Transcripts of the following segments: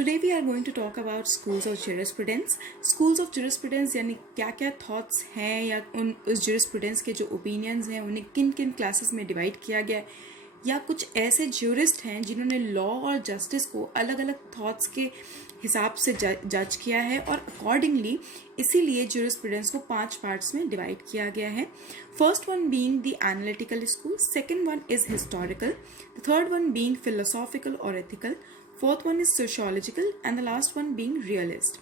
Today we are going to talk about schools of jurisprudence. Schools of jurisprudence यानी क्या क्या thoughts हैं या उस jurisprudence के जो opinions हैं उन्हें किन किन classes में divide किया गया है, या कुछ ऐसे jurist हैं जिन्होंने law और justice को अलग अलग thoughts के हिसाब से जज किया है और अकॉर्डिंगली इसीलिए jurisprudence को 5 पार्ट्स में डिवाइड किया गया है. First one being the analytical school, second one is historical, the third one being philosophical और ethical, fourth one is sociological and the last one being realist.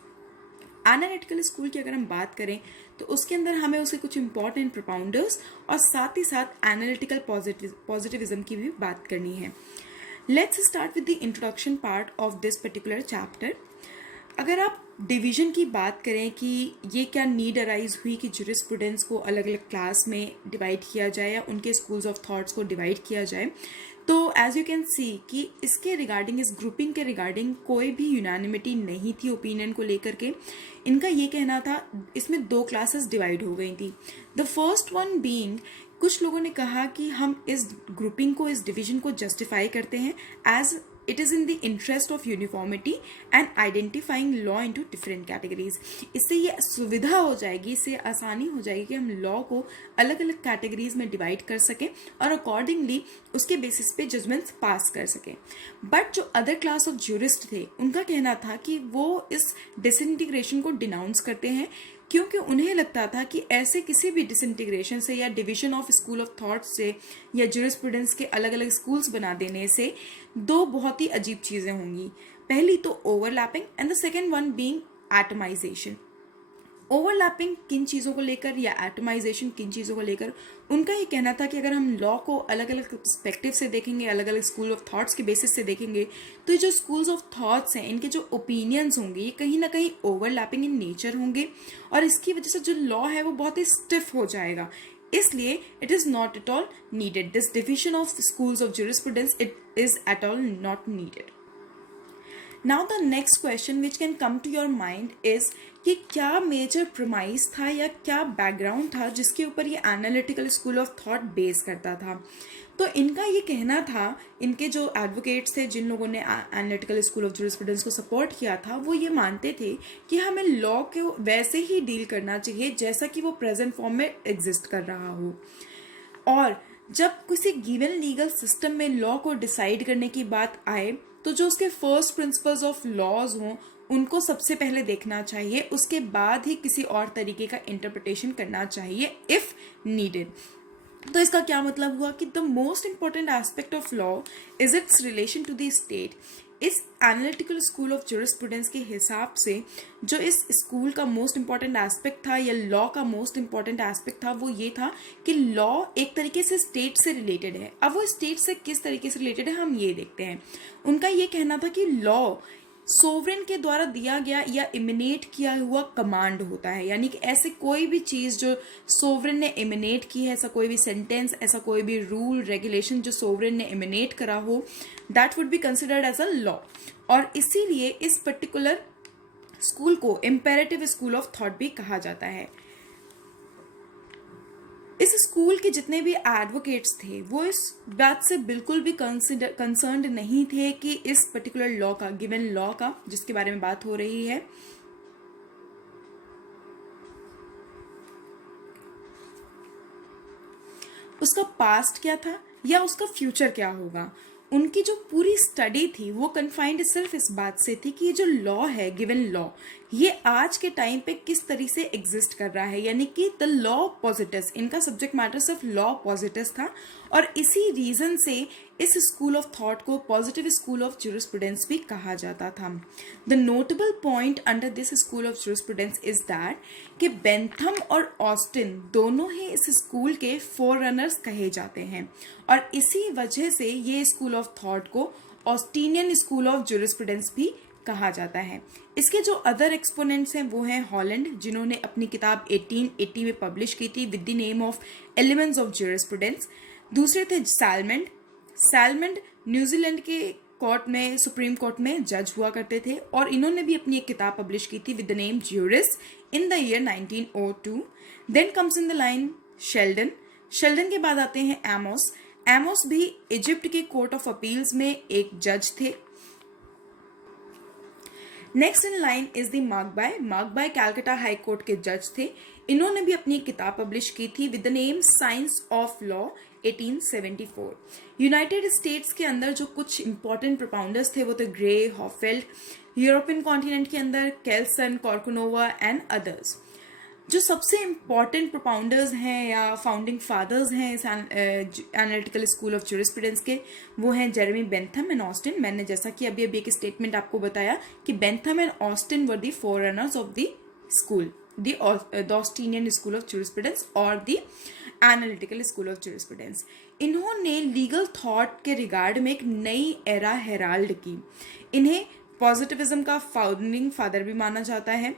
Analytical school की अगर हम बात करें तो उसके अंदर हमें उसके कुछ इंपॉर्टेंट प्रोपाउंडर्स और साथ ही साथ एनालिटिकल पॉजिटिविज्म की भी बात करनी है. Let's start with the introduction part of this particular chapter. अगर आप डिवीजन की बात करें कि ये क्या नीड अराइज हुई कि जुरिस्प्रूडेंस को अलग अलग क्लास में डिवाइड किया जाए या उनके स्कूल्स ऑफ थॉट्स को डिवाइड किया जाए, तो एज यू कैन सी कि इसके रिगार्डिंग, इस ग्रुपिंग के रिगार्डिंग कोई भी यूनानिमिटी नहीं थी ओपिनियन को लेकर के. इनका ये कहना था, इसमें 2 क्लासेस डिवाइड हो गई थी. द फर्स्ट वन बीइंग, कुछ लोगों ने कहा कि हम इस ग्रुपिंग को, इस डिवीजन को जस्टिफाई करते हैं as it is in the interest of uniformity and identifying law into different categories. इससे ये सुविधा हो जाएगी, इससे आसानी हो जाएगी कि हम लॉ को अलग अलग कैटेगरीज में डिवाइड कर सकें और अकॉर्डिंगली उसके बेसिस पे जजमेंट्स पास कर सकें. बट जो अदर क्लास ऑफ ज्यूरिस्ट थे उनका कहना था कि वो इस डिसइंटीग्रेशन को डिनाउंस करते हैं, क्योंकि उन्हें लगता था कि ऐसे किसी भी डिसइंटीग्रेशन से या division of school of thought से या जुरिस्प्रूडेंस के अलग अलग स्कूल्स बना देने से 2 बहुत ही अजीब चीज़ें होंगी. पहली तो overlapping and the second one being atomisation. Overlapping किन चीज़ों को लेकर या एटमाइजेशन किन चीज़ों को लेकर, उनका ये कहना था कि अगर हम लॉ को अलग अलग पर्सपेक्टिव से देखेंगे, अलग अलग स्कूल ऑफ थॉट्स के बेसिस से देखेंगे, तो ये जो स्कूल्स ऑफ थॉट्स हैं इनके जो ओपिनियंस होंगे ये कहीं ना कहीं ओवरलैपिंग इन नेचर होंगे और इसकी वजह से जो लॉ है वो बहुत ही स्टिफ हो जाएगा. इसलिए it is not at all needed. This division of schools of jurisprudence it is at all not needed. Now the next question which can come to your mind is कि क्या major promise था या क्या background था जिसके ऊपर ये analytical school of thought base करता था. तो इनका ये कहना था, इनके जो एडवोकेट्स थे जिन लोगों ने एनालिटिकल स्कूल ऑफ जुरिस्प्रूडेंस को सपोर्ट किया था, वो ये मानते थे कि हमें लॉ को वैसे ही डील करना चाहिए जैसा कि वो प्रेजेंट फॉर्म में एग्जिस्ट कर रहा हो. और जब किसी गिवन लीगल सिस्टम में लॉ को डिसाइड करने की बात आए तो जो उसके फर्स्ट प्रिंसिपल्स ऑफ लॉज हों उनको सबसे पहले देखना चाहिए, उसके बाद ही किसी और तरीके का इंटरप्रिटेशन करना चाहिए इफ नीडेड. तो इसका क्या मतलब हुआ कि the most important aspect of law is its relation to the state. इस एनालिटिकल स्कूल ऑफ जुरिस्प्रूडेंस के हिसाब से जो इस स्कूल का मोस्ट इंपॉर्टेंट एस्पेक्ट था या लॉ का मोस्ट इंपॉर्टेंट एस्पेक्ट था वो ये था कि लॉ एक तरीके से स्टेट से रिलेटेड है. अब वो स्टेट से किस तरीके से रिलेटेड है हम ये देखते हैं. उनका ये कहना था कि लॉ सोवरेन के द्वारा दिया गया या इमिनेट किया हुआ कमांड होता है, यानी कि ऐसे कोई भी चीज़ जो सोवरेन ने इमिनेट की है, ऐसा कोई भी सेंटेंस, ऐसा कोई भी रूल रेगुलेशन जो सोवरेन ने इमिनेट करा हो, that would be considered as a law. और इसीलिए इस पर्टिकुलर स्कूल को इम्पेरेटिव स्कूल ऑफ थॉट भी कहा जाता है. इस स्कूल के जितने भी एडवोकेट्स थे वो इस बात से बिल्कुल भी कंसर्न्ड नहीं थे कि इस पर्टिकुलर लॉ का, गिवन लॉ का जिसके बारे में बात हो रही है, उसका पास्ट क्या था या उसका फ्यूचर क्या होगा. उनकी जो पूरी स्टडी थी वो कन्फाइंड सिर्फ इस बात से थी कि ये जो लॉ है, गिवन लॉ, ये आज के टाइम पे किस तरीके से एग्जिस्ट कर रहा है, यानी कि द लॉ पॉजिटिव्स. इनका सब्जेक्ट मैटर सिर्फ लॉ पॉजिटिव्स था और इसी रीजन से इस स्कूल ऑफ थॉट को पॉजिटिव स्कूल ऑफ जुरिस्प्रूडेंस भी कहा जाता था. The notable point under this school of jurisprudence is that कि बेंथम और ऑस्टिन दोनों ही इस स्कूल के फोररनर्स कहे जाते हैं और इसी वजह से ये स्कूल ऑफ थॉट को ऑस्टिनियन स्कूल ऑफ जुरिस्प्रूडेंस भी कहा जाता है. इसके जो अदर एक्सपोनेंट्स हैं वो हैं हॉलैंड, जिन्होंने अपनी किताब 1880 में पब्लिश की थी with the name of elements of jurisprudence. दूसरे थे सैलमंड. सैलमंड न्यूजीलैंड के कोर्ट में, सुप्रीम कोर्ट में जज हुआ करते थे और इन्होंने भी अपनी एक किताब पब्लिश की थी with the name juris in the year 1902. Then comes in the line Sheldon. Sheldon के बाद आते हैं एमोस. एमोस भी इजिप्ट के कोर्ट ऑफ अपील्स में एक जज थे. Next in line is the Markby. Markby Calcutta high court के जज थे। इन्होंने भी अपनी एक किताब पब्लिश की थी with the name science of law 1874। United states के अंदर जो कुछ इंपॉर्टेंट प्रोपाउंडर्स थे वो थे ग्रे, हॉफेल्ड, यूरोपियन कॉन्टिनेंट के अंदर केल्सन, कॉर्कुनोवा एंड अदर्स। जो सबसे इम्पॉर्टेंट प्रोपाउंडर्स हैं या फाउंडिंग फादर्स हैं इस एनालिटिकल स्कूल ऑफ ज्यूरिस्प्रूडेंस के, वो हैं जेरेमी बेंथम एंड ऑस्टिन। मैंने जैसा कि अभी एक स्टेटमेंट आपको बताया कि Bentham and Austin were the forerunners of the school, the Austinian school of jurisprudence और the analytical school of jurisprudence. इन्होंने लीगल थॉट के रिगार्ड में एक नई एरा हेराल्ड की। इन्हें पॉजिटिविज्म का फाउंडिंग फादर भी माना जाता है।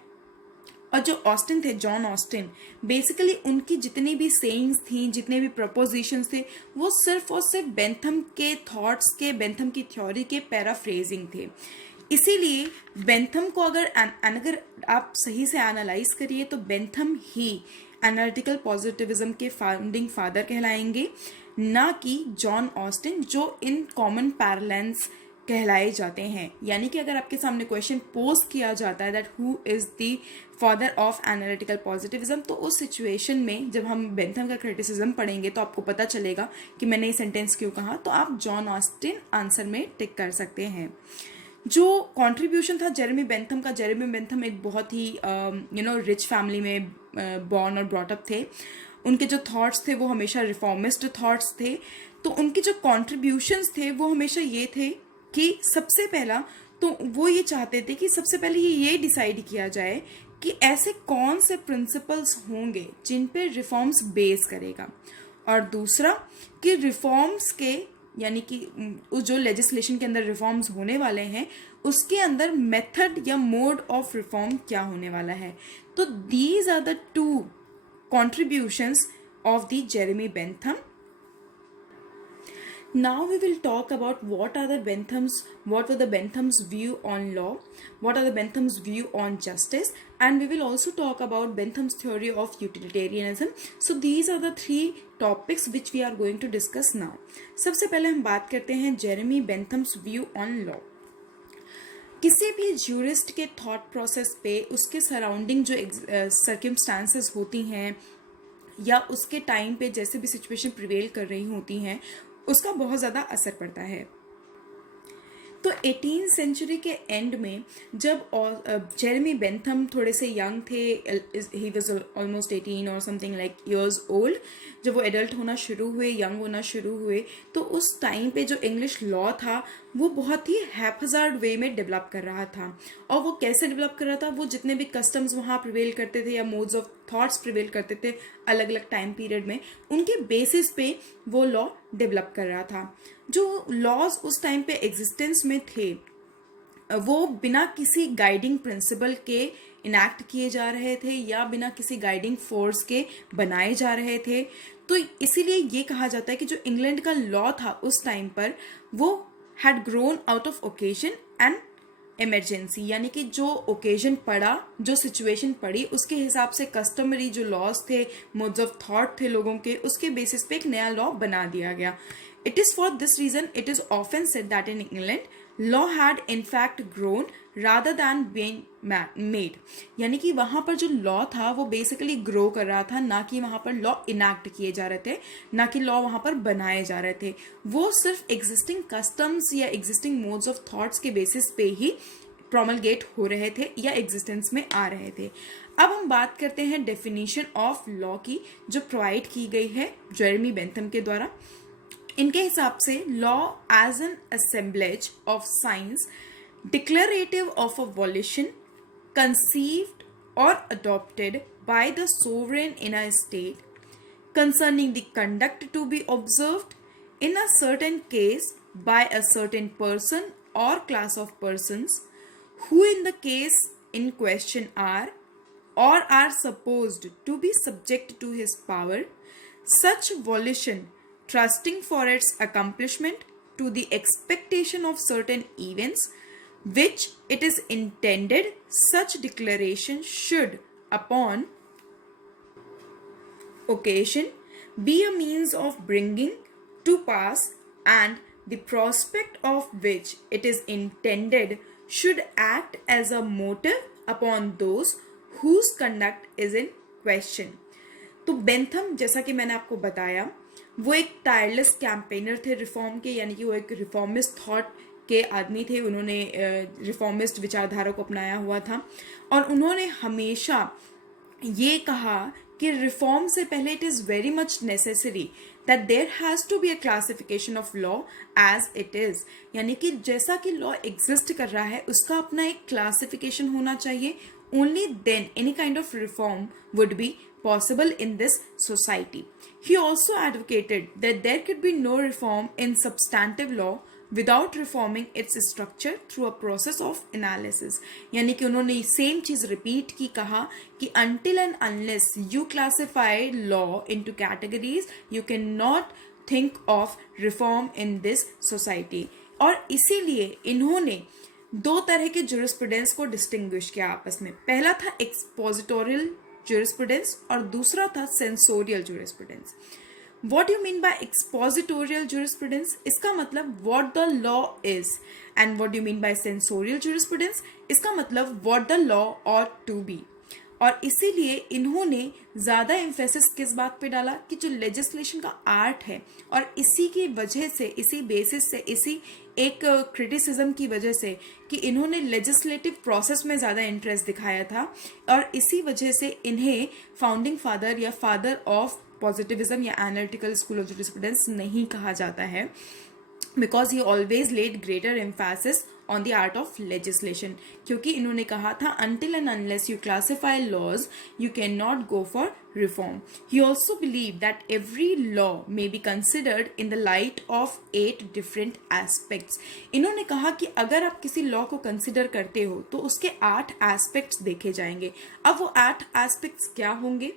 और जो ऑस्टिन थे, जॉन ऑस्टिन, बेसिकली उनकी जितनी भी सेइंग्स थी, जितने भी प्रपोजिशंस थे, वो सिर्फ और सिर्फ बेंथम के थॉट्स के, बेंथम की थ्योरी के पैराफ्रेजिंग थे। इसीलिए बेंथम को अगर आप सही से एनालाइज करिए तो बेंथम ही एनालिटिकल पॉजिटिविज्म के फाउंडिंग फादर कहलाएंगे, ना कि जॉन ऑस्टिन, जो इन कॉमन पैरेलल्स कहलाए जाते हैं। यानी कि अगर आपके सामने क्वेश्चन पोज किया जाता है that who is the father of analytical positivism, तो उस सिचुएशन में जब हम बेंथम का क्रिटिसिज्म पढ़ेंगे तो आपको पता चलेगा कि मैंने ये सेंटेंस क्यों कहा, तो आप जॉन ऑस्टिन आंसर में टिक कर सकते हैं। जो कंट्रीब्यूशन था जेरेमी बेंथम का, जेरेमी बेंथम एक बहुत ही रिच फैमिली में बॉर्न और ब्रॉटअप थे। उनके जो थॉट्स थे वो हमेशा रिफॉर्मिस्ट थॉट्स थे। तो उनके जो कॉन्ट्रीब्यूशंस थे वो हमेशा ये थे कि सबसे पहला तो वो ये चाहते थे कि सबसे पहले ये डिसाइड किया जाए कि ऐसे कौन से प्रिंसिपल्स होंगे जिन पे रिफॉर्म्स बेस करेगा, और दूसरा कि रिफॉर्म्स के यानी कि उस जो लेजिस्लेशन के अंदर रिफॉर्म्स होने वाले हैं उसके अंदर मेथड या मोड ऑफ रिफॉर्म क्या होने वाला है। तो these are the two contributions of the Jeremy Bentham. Now we will talk about what were the Bentham's view on law, what are the Bentham's view on justice, and we will also talk about Bentham's theory of utilitarianism. So these are the three topics which we are going to discuss now. सबसे पहले हम बात करते हैं Jeremy बेंथम्स view on law. किसी भी jurist के thought process पे उसके सराउंडिंग जो सर्कमस्टांसेस होती हैं या उसके टाइम पे जैसे भी सिचुएशन प्रिवेल कर रही होती हैं उसका बहुत ज़्यादा असर पड़ता है। तो 18th सेंचुरी के एंड में जब जेरेमी बेंथम थोड़े से यंग थे, ही वाज ऑलमोस्ट 18 और समथिंग लाइक इयर्स ओल्ड, जब वो एडल्ट होना शुरू हुए, यंग होना शुरू हुए, तो उस टाइम पे जो इंग्लिश लॉ था वो बहुत ही हैपहजार्ड वे में डेवलप कर रहा था। और वो कैसे डेवलप कर रहा था, वो जितने भी कस्टम्स वहाँ प्रिवेल करते थे या मोड्स ऑफ थॉट्स प्रिवेल करते थे अलग अलग टाइम पीरियड में, उनके बेसिस पे वो लॉ डेवलप कर रहा था। जो लॉज उस टाइम पे एग्जिस्टेंस में थे वो बिना किसी गाइडिंग प्रिंसिपल के इनैक्ट किए जा रहे थे या बिना किसी गाइडिंग फोर्स के बनाए जा रहे थे। तो इसीलिए ये कहा जाता है कि जो इंग्लैंड का लॉ था उस टाइम पर वो had grown out of occasion and emergency, यानी कि जो ओकेजन पड़ा, जो सिचुएशन पड़ी, उसके हिसाब से कस्टमरी जो लॉज थे, मोड्स ऑफ थॉट थे लोगों के, उसके बेसिस पे एक नया लॉ बना दिया गया। It is for this reason it is often said that in England law had in fact grown rather than being made, यानी कि वहाँ पर जो लॉ था वो बेसिकली ग्रो कर रहा था, ना कि वहाँ पर लॉ इनैक्ट किए जा रहे थे, ना कि लॉ वहाँ पर बनाए जा रहे थे। वो सिर्फ एग्जिस्टिंग कस्टम्स या एग्जिस्टिंग मोड्स ऑफ थॉट्स के बेसिस पे ही प्रोमलगेट हो रहे थे या एग्जिस्टेंस में आ रहे थे। अब हम बात करते हैं डेफिनेशन ऑफ लॉ की जो प्रोवाइड की गई है जेरेमी बेंथम के द्वारा। इनके हिसाब से law as an assemblage of science declarative of a volition conceived or adopted by the sovereign in a state concerning the conduct to be observed in a certain case by a certain person or class of persons who in the case in question are or are supposed to be subject to his power, such volition trusting for its accomplishment to the expectation of certain events which it is intended such declaration should upon occasion be a means of bringing to pass and the prospect of which it is intended should act as a motive upon those whose conduct is in question. तो Bentham, जैसा कि मैंने आपको बताया, वो एक tireless campaigner थे reform के, यानी कि वो एक रिफॉर्मिस्ट थॉट के आदमी थे. उन्होंने रिफॉर्मिस्ट विचारधारा को अपनाया हुआ था और उन्होंने हमेशा ये कहा कि रिफॉर्म से पहले it is very much necessary that there has to be a classification of law as it is. यानी कि जैसा कि लॉ एग्जिस्ट कर रहा है उसका अपना एक क्लासिफिकेशन होना चाहिए. Only then any kind of reform would be possible in this society. He also advocated that there could be no reform in substantive law without reforming its structure through a process of analysis. यानी कि उन्होंने same चीज repeat की, कहा कि until and unless you classify law into categories you cannot think of reform in this society. और इसीलिए इन्होंने दो तरह के जुरिस्प्रूडेंस को डिस्टिंग्विश किया आपस में. पहला था एक्सपोजिटोरियल jurisprudence और दूसरा था sensorial jurisprudence. What do you mean by expositorial jurisprudence? इसका मतलब what the law is. And what do you mean by sensorial jurisprudence? इसका मतलब what the law ought to be. और इसीलिए इन्होंने ज़्यादा एम्फेसिस किस बात पे डाला कि जो लेजिस्लेशन का आर्ट है, और इसी की वजह से, इसी बेसिस से, इसी एक क्रिटिसिज्म की वजह से कि इन्होंने लेजिस्लेटिव प्रोसेस में ज़्यादा इंटरेस्ट दिखाया था, और इसी वजह से इन्हें फाउंडिंग फादर या फादर ऑफ पॉजिटिविज्म या एनालिटिकल स्कूल ऑफ जुरिस्प्रूडेंस नहीं कहा जाता है, because he always laid greater emphasis on the art of legislation. क्योंकि इन्होंने कहा था until and unless you classify laws you cannot go for reform. He also believed that every law may be considered in the light of 8 different aspects. इन्होंने कहा कि अगर आप किसी लॉ को कंसिडर करते हो तो उसके 8 एस्पेक्ट्स देखे जाएंगे. अब वो 8 एस्पेक्ट्स क्या होंगे?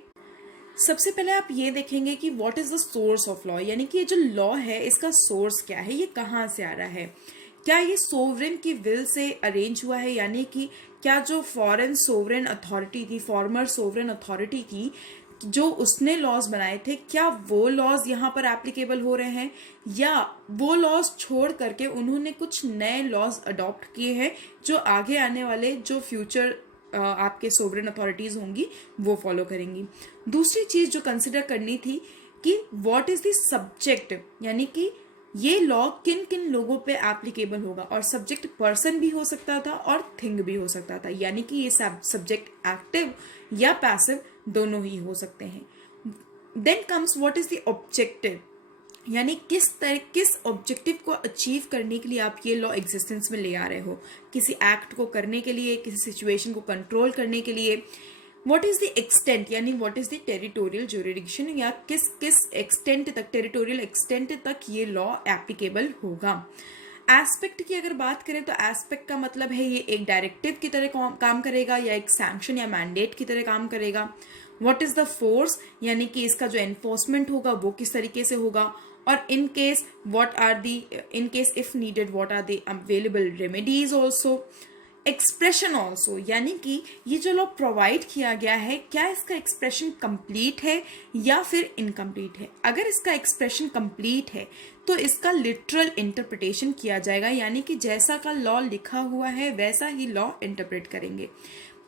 सबसे पहले आप ये देखेंगे कि what is the source of law, यानी कि ये जो लॉ है इसका सोर्स क्या है, ये कहाँ से आ रहा है. क्या ये सोवरेन की विल से अरेंज हुआ है, यानी कि क्या जो फॉरेन सोवरेन अथॉरिटी थी, फॉर्मर सोवरेन अथॉरिटी थी, जो उसने लॉज बनाए थे, क्या वो लॉज यहाँ पर एप्लीकेबल हो रहे हैं, या वो लॉज छोड़ करके उन्होंने कुछ नए लॉज अडॉप्ट किए हैं जो आगे आने वाले जो फ्यूचर आपके सोवरेन अथॉरिटीज होंगी वो फॉलो करेंगी. दूसरी चीज जो कंसिडर करनी थी कि व्हाट इज द सब्जेक्ट, यानी कि ये लॉ किन किन लोगों पे एप्लीकेबल होगा, और सब्जेक्ट पर्सन भी हो सकता था और थिंग भी हो सकता था, यानी कि ये सब्जेक्ट एक्टिव या पैसिव दोनों ही हो सकते हैं. Then comes what is the objective, यानी किस ऑब्जेक्टिव को अचीव करने के लिए आप ये लॉ एग्जिस्टेंस में ले आ रहे हो, किसी एक्ट को करने के लिए, किसी सिचुएशन को कंट्रोल करने के लिए. व्हाट इज द एक्सटेंट, यानी what is the territorial jurisdiction, या किस एक्सटेंट तक, टेरिटोरियल एक्सटेंट तक ये लॉ एप्लीकेबल होगा. एस्पेक्ट की अगर बात करें तो एस्पेक्ट का मतलब है ये एक डायरेक्टिव की तरह काम करेगा या एक सैंक्शन या मैंडेट की तरह काम करेगा. व्हाट इज द फोर्स, यानी कि इसका जो एनफोर्समेंट होगा वो किस तरीके से होगा, और in case if needed what are the available remedies also. Expression also, यानी कि ये जो लॉ प्रोवाइड किया गया है क्या इसका एक्सप्रेशन कंप्लीट है या फिर इनकम्प्लीट है. अगर इसका एक्सप्रेशन कंप्लीट है तो इसका लिटरल इंटरप्रिटेशन किया जाएगा, यानी कि जैसा का लॉ लिखा हुआ है वैसा ही लॉ इंटरप्रेट करेंगे.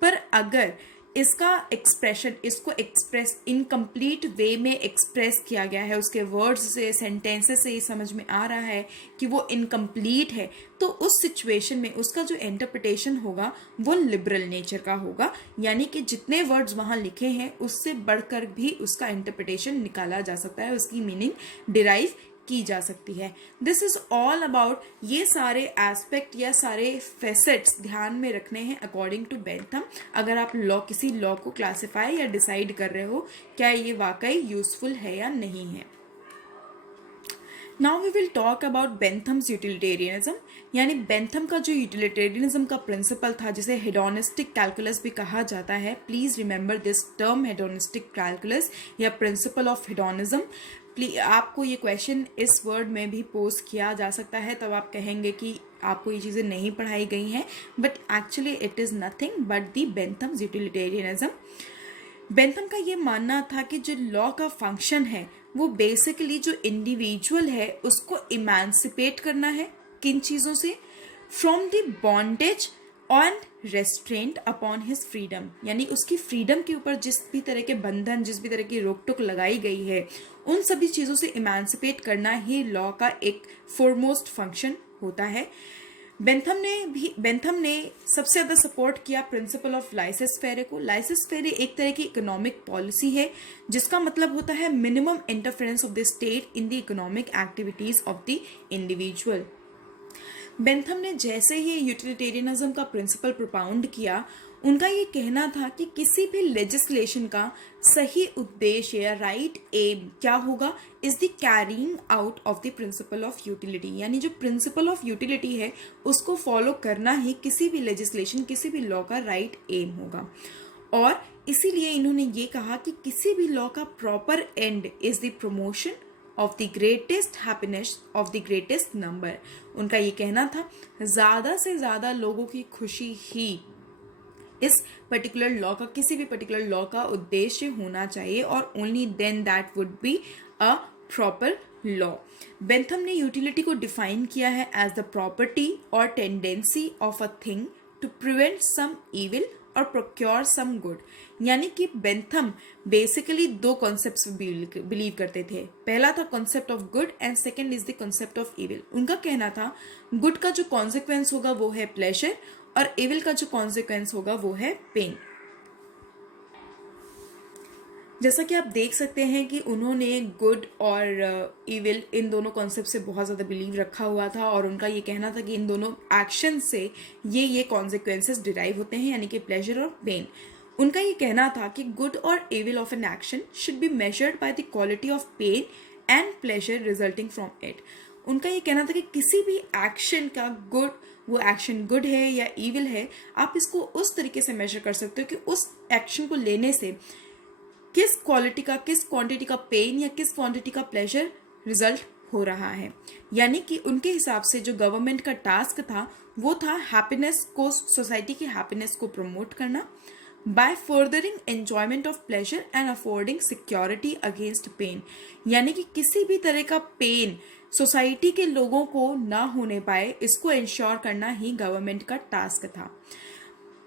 पर अगर इसका एक्सप्रेशन, इसको एक्सप्रेस इनकम्प्लीट वे में एक्सप्रेस किया गया है, उसके वर्ड्स से, सेंटेंसेस से ये समझ में आ रहा है कि वो इनकम्प्लीट है, तो उस सिचुएशन में उसका जो इंटरप्रिटेशन होगा वो लिबरल नेचर का होगा, यानी कि जितने वर्ड्स वहाँ लिखे हैं उससे बढ़कर भी उसका इंटरप्रिटेशन निकाला जा सकता है, उसकी मीनिंग डिराइव की जा सकती है. दिस इज ऑल अबाउट, ये सारे एस्पेक्ट या सारे फेसेट्स ध्यान में रखने हैं अकॉर्डिंग टू बेंथम. अगर आप किसी लॉ को क्लासिफाई या डिसाइड कर रहे हो क्या ये वाकई यूजफुल है या नहीं है. Now we will talk about Bentham's utilitarianism, यानी बेंथम का जो यूटिलिटेरियनिज्म का प्रिंसिपल था जिसे हेडोनिस्टिक कैलकुलस भी कहा जाता है. Please remember this term, hedonistic calculus या प्रिंसिपल ऑफ हेडोनिज्म. आपको ये क्वेश्चन इस वर्ड में भी पोस्ट किया जा सकता है, तब आप कहेंगे कि आपको ये चीज़ें नहीं पढ़ाई गई हैं, but actually it is nothing but the Bentham's utilitarianism. Bentham का ये मानना था कि जो लॉ का फंक्शन है वो बेसिकली जो इंडिविजुअल है उसको इमेंसिपेट करना है. किन चीज़ों से? From the bondage and restaurant upon his freedom, यानी उसकी फ्रीडम के ऊपर जिस भी तरह के बंधन, जिस भी तरह की रोक टोक लगाई गई है, उन सभी चीज़ों से इमेंसिपेट करना ही लॉ का एक फोरमोस्ट फंक्शन होता है। बेंथम ने सबसे ज़्यादा सपोर्ट किया प्रिंसिपल ऑफ लाइसेस फेरे को। लाइसेस फेरे एक तरह की इकोनॉमिक पॉलिसी है जिसका मतलब होता है minimum interference of the state in the economic activities of the individual. Bentham ने जैसे ही यूटिलिटेरियनिज्म का प्रिंसिपल प्रोपाउंड किया, उनका ये कहना था कि किसी भी लेजिस्लेशन का सही उद्देश्य या राइट एम क्या होगा, is the carrying out of the principle of utility, यानी जो प्रिंसिपल ऑफ यूटिलिटी है उसको फॉलो करना ही किसी भी लेजिस्लेशन, किसी भी लॉ का राइट एम होगा। और इसीलिए इन्होंने ये कहा कि किसी भी लॉ का proper and is the promotion of the greatest happiness of the greatest number. उनका ये कहना था ज़्यादा से ज़्यादा लोगों की खुशी ही इस पर्टिकुलर लॉ का, किसी भी पर्टिकुलर लॉ का उद्देश्य होना चाहिए, और only then that would be a proper law. Bentham ने यूटिलिटी को डिफाइन किया है एज द प्रॉपर्टी और tendency of a thing to prevent some evil और प्रोक्योर सम गुड, यानी कि बेंथम बेसिकली दो कॉन्सेप्ट्स बिलीव करते थे। पहला था concept of good and second is the concept of evil. उनका कहना था गुड का जो कॉन्सिक्वेंस होगा वो है प्लेजर, और इविल का जो कॉन्सिक्वेंस होगा वो है पेन। जैसा कि आप देख सकते हैं कि उन्होंने गुड और इविल इन दोनों कॉन्सेप्ट से बहुत ज़्यादा बिलीव रखा हुआ था, और उनका ये कहना था कि इन दोनों एक्शन से ये कॉन्सिक्वेंसेस डिराइव होते हैं, यानी कि प्लेजर और पेन। उनका ये कहना था कि गुड और evil of an action should be measured by the quality of pain and pleasure resulting from it. उनका ये कहना था कि किसी भी एक्शन का गुड, वो एक्शन गुड है या इविल है, आप इसको उस तरीके से मेजर कर सकते हो कि उस एक्शन को लेने से किस क्वालिटी का, किस क्वांटिटी का पेन या किस क्वांटिटी का प्लेजर रिजल्ट हो रहा है। यानी कि उनके हिसाब से जो गवर्नमेंट का टास्क था वो था हैप्पीनेस को, सोसाइटी की हैप्पीनेस को प्रमोट करना by furthering enjoyment of pleasure and affording security against pain, यानी कि किसी भी तरह का पेन सोसाइटी के लोगों को ना होने पाए, इसको इंश्योर करना ही गवर्नमेंट का टास्क था।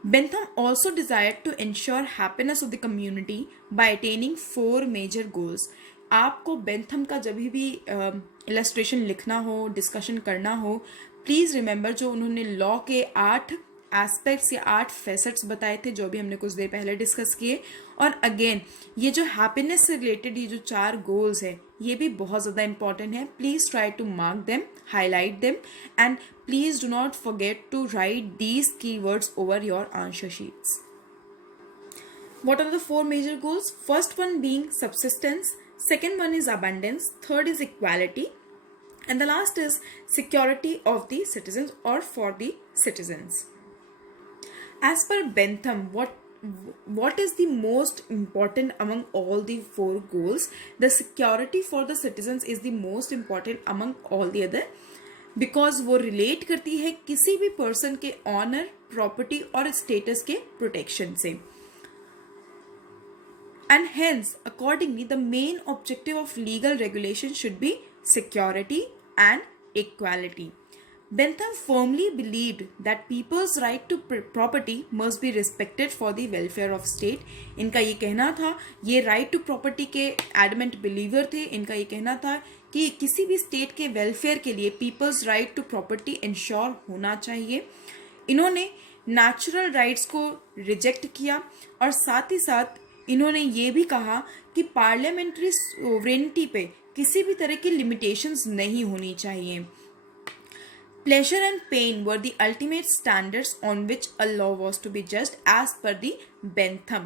Bentham also desired to ensure happiness of the community by attaining 4 major goals. आपको बेंथम का जब भी इलस्ट्रेशन लिखना हो, डिस्कशन करना हो, प्लीज़ रिमेंबर जो उन्होंने लॉ के 8 एस्पेक्ट्स या 8 फैसेट्स बताए थे, जो भी हमने कुछ देर पहले डिस्कस किए। और अगेन ये जो हैप्पीनेस से रिलेटेड ये जो 4 गोल्स है, ये भी बहुत ज़्यादा इंपॉर्टेंट है। Please try to mark them, highlight them, and please do not forget to write these keywords over your answer sheets. What are the 4 major goals? First one being subsistence, second one is abundance, third is equality, and the last is security of the citizens or for the citizens. As per Bentham, what is the most important among all the 4 goals? The security for the citizens is the most important among all the other, because वो relate करती है किसी भी person के honour, property और status के protection से। And hence accordingly the main objective of legal regulation should be security and equality. Bentham firmly believed that people's right to property must be respected for the welfare of state. इनका ये कहना था, ये right to property के adamant believer थे। इनका ये कहना था कि किसी भी स्टेट के वेलफेयर के लिए people's right to property ensure होना चाहिए। इन्होंने नेचुरल राइट्स को रिजेक्ट किया, और साथ ही साथ इन्होंने ये भी कहा कि पार्लियामेंट्री सोवरेनिटी पे किसी भी तरह की लिमिटेशंस नहीं होनी चाहिए। Pleasure and pain were the ultimate standards on which a law was to be judged as per the Bentham.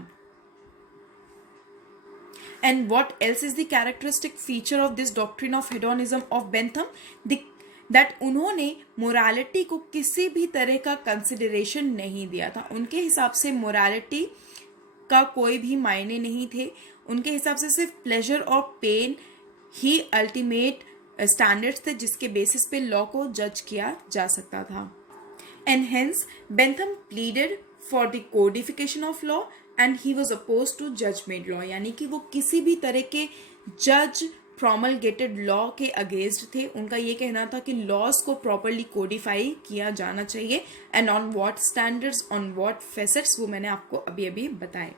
And what else is the characteristic feature of this doctrine of hedonism of Bentham? That उन्होंने morality को किसी भी तरह का consideration नहीं दिया था। उनके हिसाब से morality का कोई भी मायने नहीं थे। उनके हिसाब से सिर्फ pleasure और pain ही ultimate स्टैंडर्ड्स थे जिसके बेसिस पे लॉ को जज किया जा सकता था। And hence Bentham pleaded for the codification of law and he was opposed to judgement law, यानी कि वो किसी भी तरह के जज प्रोमलगेटेड लॉ के अगेंस्ट थे। उनका ये कहना था कि लॉज को प्रॉपरली कोडिफाई किया जाना चाहिए, and on what standards, on what facets, वो मैंने आपको अभी अभी बताए।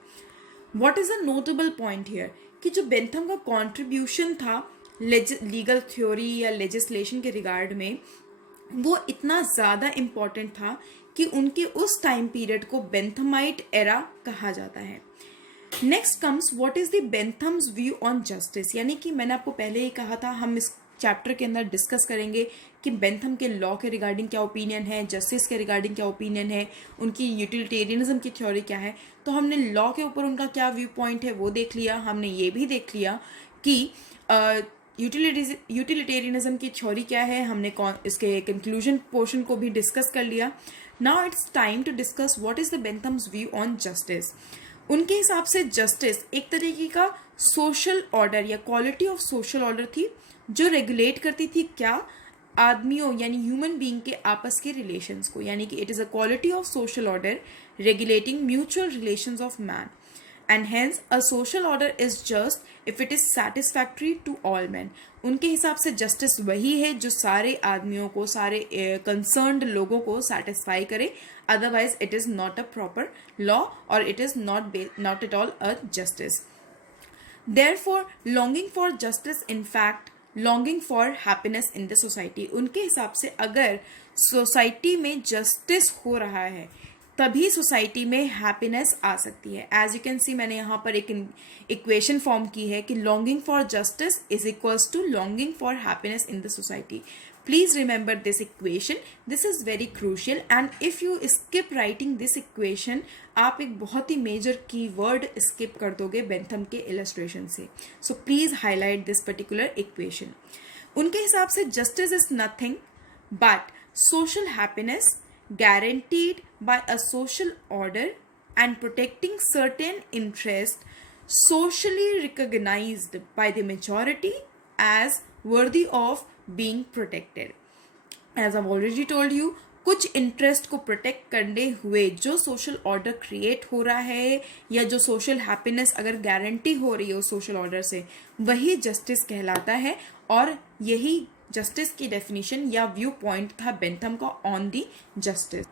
What is a notable point here, कि जो बेंथम का कॉन्ट्रीब्यूशन था लीगल थ्योरी या लेजिस्लेशन के रिगार्ड में, वो इतना ज़्यादा इम्पॉर्टेंट था कि उनके उस टाइम पीरियड को बेंथमाइट एरा कहा जाता है। Next comes what is the Bentham's view on justice, यानी कि मैंने आपको पहले ही कहा था हम इस चैप्टर के अंदर डिस्कस करेंगे कि बेंथम के लॉ के रिगार्डिंग क्या ओपिनियन है, जस्टिस के रिगार्डिंग क्या ओपिनियन है, उनकी यूटिलिटेरियनिज्म की थ्योरी क्या है। तो हमने लॉ के ऊपर उनका क्या व्यू पॉइंट है वो देख लिया। हमने ये भी देख लिया कि यूटिलिटेरियनिज्म की थ्योरी क्या है, हमने इसके कंक्लूजन पोर्शन को भी डिस्कस कर लिया। Now it's time to discuss what is the Bentham's view on justice. उनके हिसाब से जस्टिस एक तरीके का सोशल ऑर्डर या क्वालिटी ऑफ सोशल ऑर्डर थी जो रेगुलेट करती थी क्या, आदमियों यानी ह्यूमन बीइंग के आपस के रिलेशंस को, यानी कि it is a quality of social order regulating mutual relations of man, and hence a social order is just if it is satisfactory to all man. उनके हिसाब से जस्टिस वही है जो सारे आदमियों को, सारे कंसर्न्ड लोगों को सेटिस्फाई करे, otherwise it is not a proper law or it is not at all a justice. Therefore longing for justice in fact longing for happiness in the society। उनके हिसाब से अगर सोसाइटी में जस्टिस हो रहा है तभी सोसाइटी में हैप्पीनेस आ सकती है। एज यू कैन सी मैंने यहाँ पर एक इक्वेशन फॉर्म की है कि longing for justice is equals to longing for happiness in the society. Please remember this equation. This is very crucial and if you skip writing this equation, आप एक बहुत ही मेजर कीवर्ड skip कर दोगे Bentham के illustration से। So please highlight this particular equation. उनके हिसाब से justice is nothing but social happiness guaranteed by a social order and protecting certain interests socially recognized by the majority as worthy of being protected. As I've already told you, कुछ interest को protect करने हुए जो social order create हो रहा है या जो सोशल हैप्पीनेस अगर गारंटी हो रही है उस सोशल ऑर्डर से, वही जस्टिस कहलाता है। और यही जस्टिस की डेफिनेशन या व्यू पॉइंट था बेंथम का ऑन दी जस्टिस।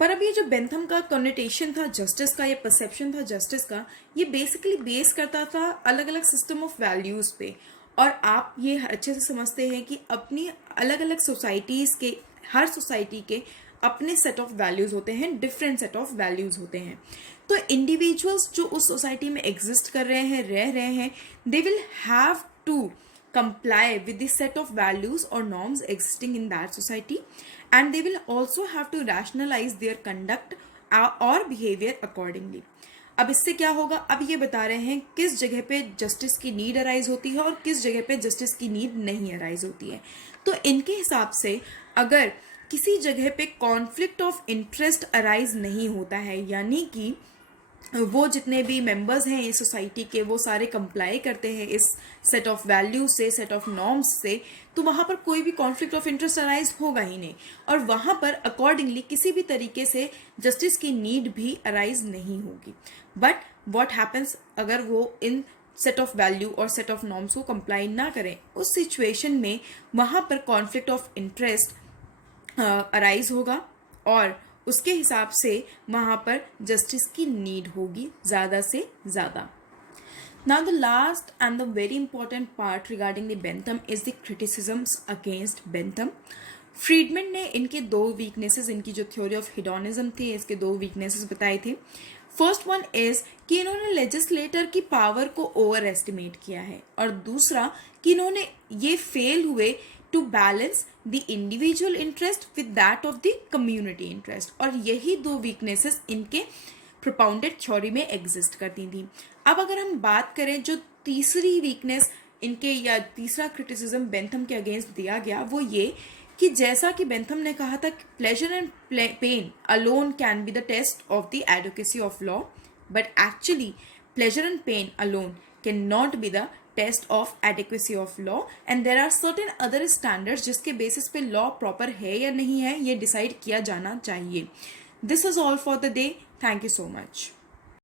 पर अब ये जो बेंथम का कॉन्नोटेशन था जस्टिस का, ये परसेप्शन था जस्टिस का, ये बेसिकली बेस करता था अलग अलग सिस्टम ऑफ वैल्यूज पे। और आप ये अच्छे से समझते हैं कि अपनी अलग अलग सोसाइटीज़ के, हर सोसाइटी के अपने सेट ऑफ वैल्यूज़ होते हैं, डिफरेंट सेट ऑफ वैल्यूज़ होते हैं। तो इंडिविजुअल्स जो उस सोसाइटी में एग्जिस्ट कर रहे हैं, रह रहे हैं, they will have to comply with the set of values or norms existing in that society and they will also have to rationalize their conduct or behavior accordingly। अब इससे क्या होगा, अब ये बता रहे हैं किस जगह पे जस्टिस की नीड अराइज होती है और किस जगह पे जस्टिस की नीड नहीं अराइज होती है। तो इनके हिसाब से अगर किसी जगह पे कॉन्फ्लिक्ट ऑफ इंटरेस्ट अराइज नहीं होता है, यानी कि वो जितने भी मेंबर्स हैं इस सोसाइटी के वो सारे कंप्लाई करते हैं इस सेट ऑफ वैल्यूज से, सेट ऑफ नॉर्म्स से, तो वहाँ पर कोई भी कॉन्फ्लिक्ट ऑफ इंटरेस्ट अराइज होगा ही नहीं और वहाँ पर अकॉर्डिंगली किसी भी तरीके से जस्टिस की नीड भी अराइज नहीं होगी। बट व्हाट हैपन्स अगर वो इन सेट ऑफ वैल्यू और सेट ऑफ नॉर्म्स को कंप्लाई ना करें, उस सिचुएशन में वहाँ पर कॉन्फ्लिक्ट ऑफ इंटरेस्ट अराइज होगा और उसके हिसाब से वहाँ पर जस्टिस की नीड होगी ज़्यादा से ज़्यादा। Now the last and the very important part regarding the Bentham is the criticisms against Bentham. Friedmann ने इनके दो वीकनेसेस, इनकी जो थ्योरी ऑफ हिडोनिज्म थी इसके दो वीकनेसेस बताए थे। फर्स्ट वन इज कि इन्होंने लेजिस्लेटर की पावर को ओवर एस्टिमेट किया है और दूसरा कि इन्होंने ये फेल हुए to balance the individual interest with that of the community interest. और यही दो वीकनेसेस इनके प्रोपाउंडेड थ्योरी में एग्जिस्ट करती थी। अब अगर हम बात करें जो तीसरी वीकनेस इनके या तीसरा क्रिटिसिज्म बेंथम के अगेंस्ट दिया गया, वो ये कि जैसा कि बेंथम ने कहा था कि pleasure and pain alone can be the test of the advocacy of law, but actually pleasure and pain alone can not be the test of adequacy of law and there are certain other standards जिसके basis पे law proper है या नहीं है ये decide किया जाना चाहिए। This is all for the day. Thank you so much.